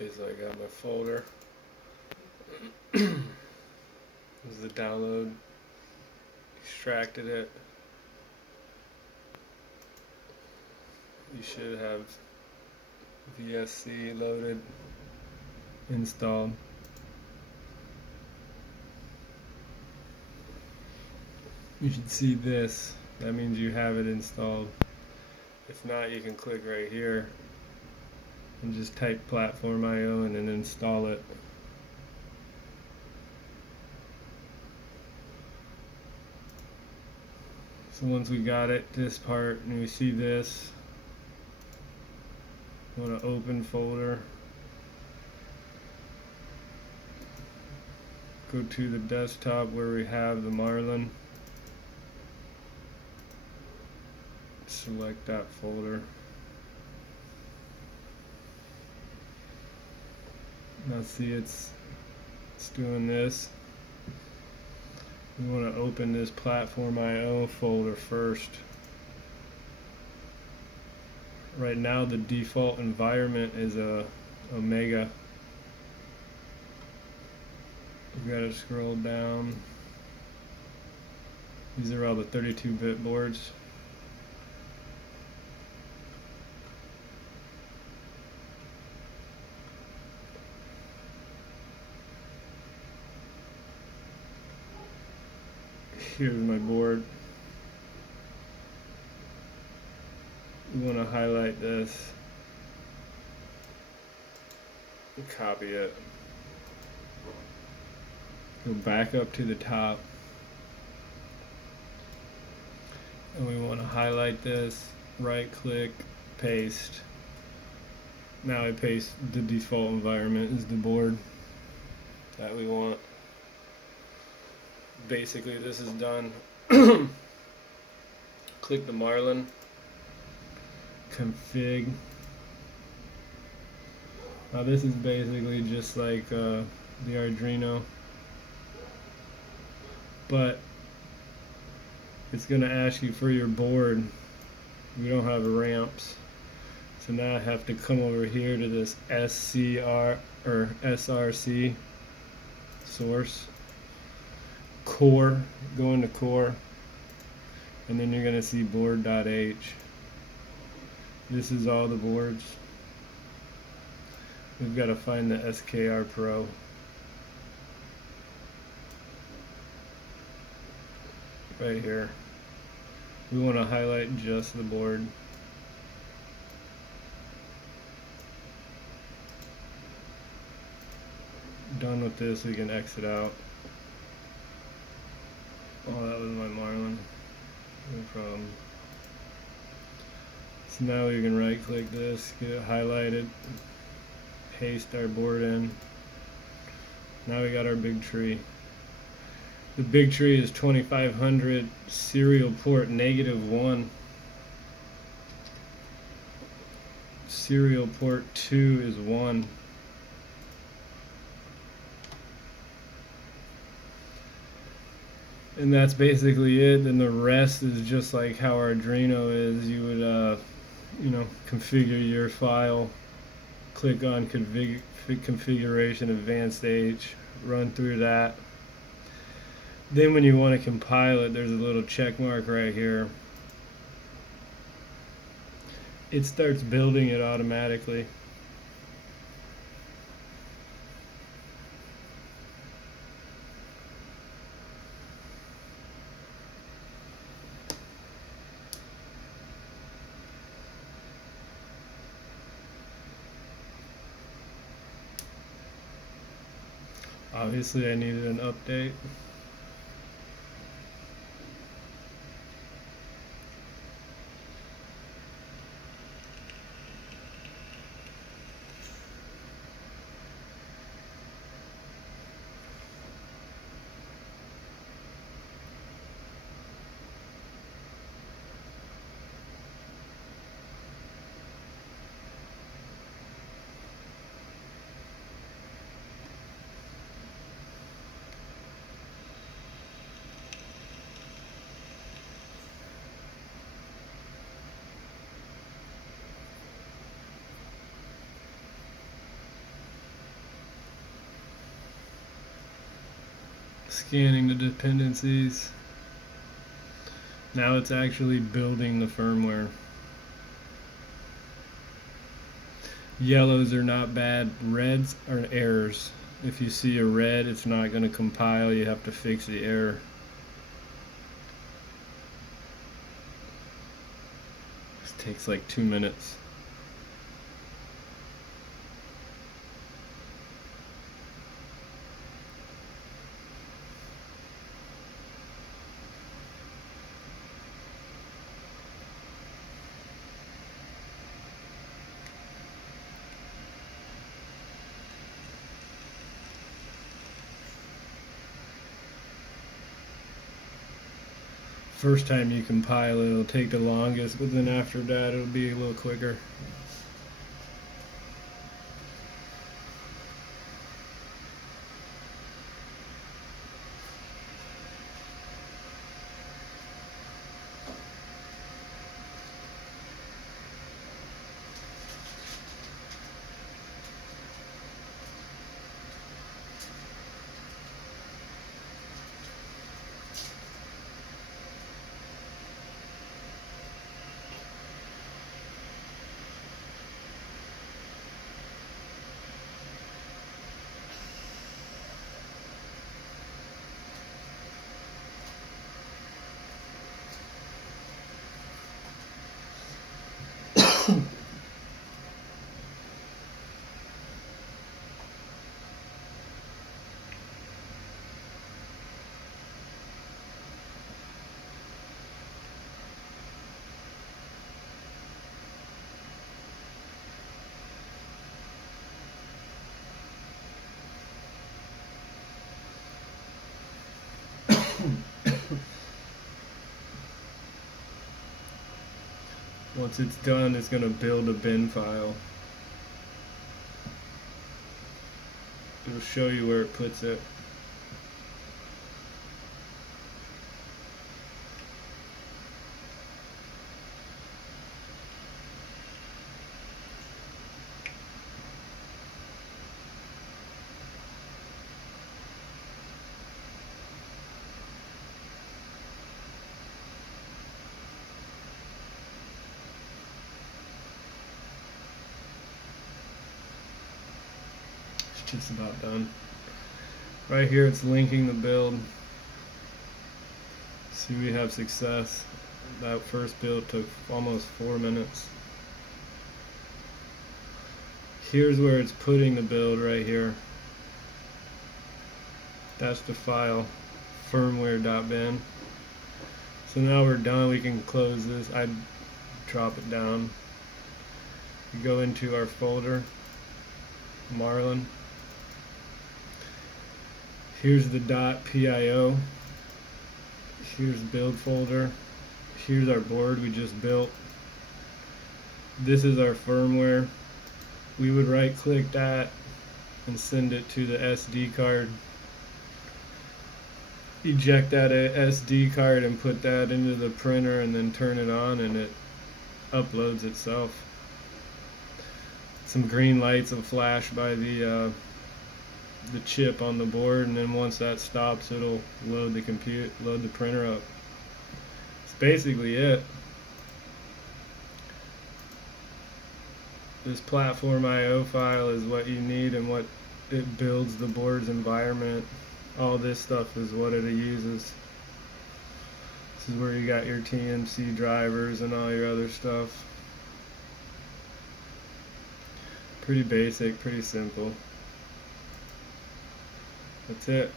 Okay, so I got my folder. This is the download. Extracted it. You should have VSC loaded, installed. You should see this. That means you have it installed. If not, you can click right here and just type Platform IO and then install it. So once we got it, this part, and we see this, we want to open folder. Go to the desktop where we have the Marlin. Select that folder. Now see it's doing this. We want to open this Platform IO folder first. Right now the default environment is a Omega. We've got to scroll down. These are all the 32-bit boards. Here's my board. We want to highlight this, copy it, go back up to the top, and we want to highlight this, right click, paste. Now I paste the default environment is the board that we want. Basically this is done. Click the Marlin, config. Now this is basically just like the Arduino, but it's going to ask you for your board. We don't have ramps, so now I have to come over here to this SCR or SRC source, core, go into core, and then you're going to see board.h. This is all the boards. We've got to find the SKR Pro. Right here. We want to highlight just the board. Done with this, we can exit out. Oh, that was my Marlin. No problem. So now we can right click this, get it highlighted, paste our board in. Now we got our big tree. The big tree is 2500 serial port -1. Serial port 2 is 1. And that's basically it. And the rest is just like how Arduino is. You would configure your file, click on configuration advanced H, run through that. Then when you want to compile it, there's a little check mark right here. It starts building it automatically. Obviously I needed an update. Scanning the dependencies. Now it's actually building the firmware. Yellows are not bad, reds are errors. If you see a red, it's not going to compile, you have to fix the error. This takes like 2 minutes. First time you compile it, it'll take the longest, but then after that it'll be a little quicker. Once it's done, it's going to build a bin file. It'll show you where it puts it. It's just about done. Right here it's linking the build. See, we have success. That first build took almost 4 minutes. Here's where it's putting the build right here. That's the file, firmware.bin. So now we're done, we can close this. I'd drop it down. We go into our folder, Marlin. Here's the .pio. Here's the build folder. Here's our board we just built. This is our firmware. We would right click that and send it to the SD card. Eject that SD card and put that into the printer and then turn it on and it uploads itself. Some green lights will flash by the chip on the board, and then once that stops it'll load the printer up. That's basically it. This platform IO file is what you need and what it builds the board's environment. All this stuff is what it uses. This is where you got your TMC drivers and all your other stuff. Pretty basic, pretty simple. That's it.